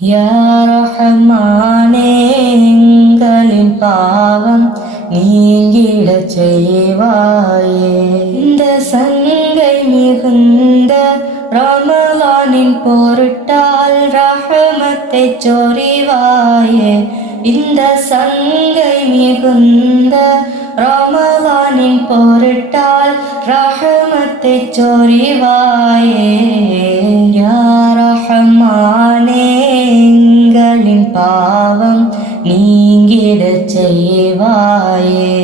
யா ரஹ்மானே எங்களின் பாவம் நீங்கிடச் செய்வாயே. இந்த சங்கை மிகுந்த ரமலானின் பொருட்டால் ரஹமத்தை சொரிவாயே. இந்த சங்கை மிகுந்த ரமலானின் பொருட்டால் ரஹமத்தை சொரிவாயே. யா ரஹ்மானே எங்களின் பாவம் நீங்கிடச் செய்வாயே.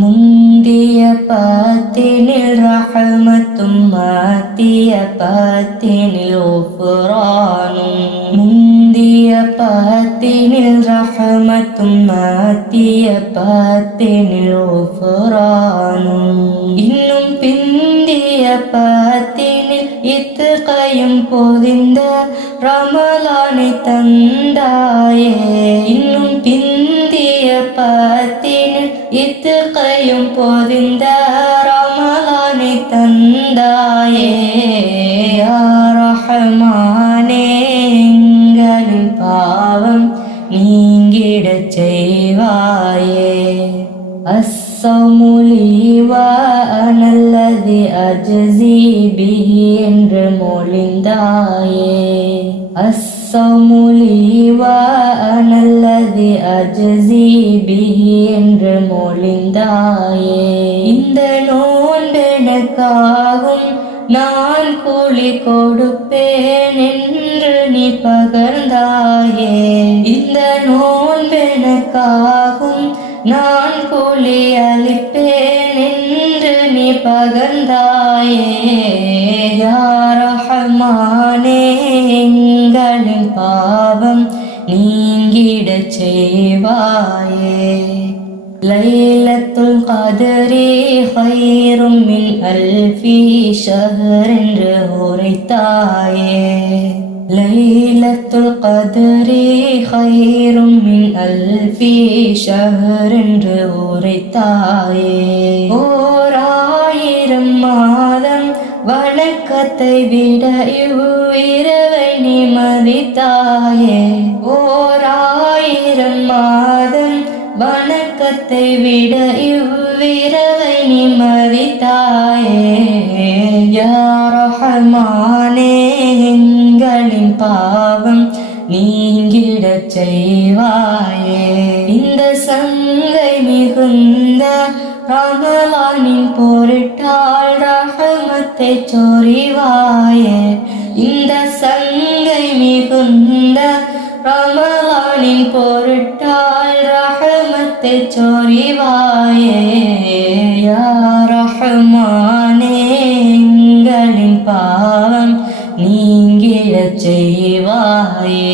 முந்திய பத்தினில் ரஹமத்தும் மத்திய பத்தினில் குஃப்ரானும். முந்திய பத்தினில் ரஹமத்தும் மத்திய பத்தினில் குஃப்ரானும். இன்னும் பிந்திய பத்தினில் இத்கையும் பொதிந்த ரமலானை தந்தாயே. இன்னும் பிந்திய பத்தினில் இத்கையும் பொதிந்த ரமலானை தந்தாயே. யா ரஹ்மானே எங்களின் பாவம் நீங்கிடச் செய்வாயே. அஸ்ஸௌமு லீ வ அனல்லதி அஜ்ஸி பிஹி என்று மொழிந்தாயே. அஸ்ஸௌமு லீ வ அனல்லதி அஜ்ஸி பிஹி என்று மொழிந்தாயே. இந்த நோன்பெனக்காகும் நான் கூலி கொடுப்பேன் என்று நீ பகர்ந்தாயே. இந்த நோன்பெனக்காகும் நான் கூலி அளிப்பேன் என்று நீ பகர்ந்தாயே. யா ரஹ்மானே எங்களின் பாவம் நீங்கிடச் செய்வாயே. லைலத்துல் கத்ரி கைரும் மின் அல்ஃபி ஷஹர் என்று உரைத்தாயே. லைலத்துல் கத்ரி கைரும் மின் அல்ஃபி ஷஹர் என்று உரைத்தாயே. ஓர் 1000 மாதம் வணக்கத்தை விட இவ்விரவை நீ மதித்தாயே. ஓர் 1000 மாதம் வணக்கத்தை விட இவ்விரவை நீ மதித்தாயே. யா ரஹ்மானே எங்களின் பாவம் நீங்கிடச் செய்வாயே. இந்த சங்கை மிகுந்த ரமலானின் பொருட்டால் ரஹமத்தை சொரிவாயே. இந்த சங்கை மிகுந்த ரமலானின் பொருட்டால் ரஹமத்தை சொரிவாயே. யா ரஹ்மானே எங்களின் பாவம் நீங்கிடச் செய்வாயே.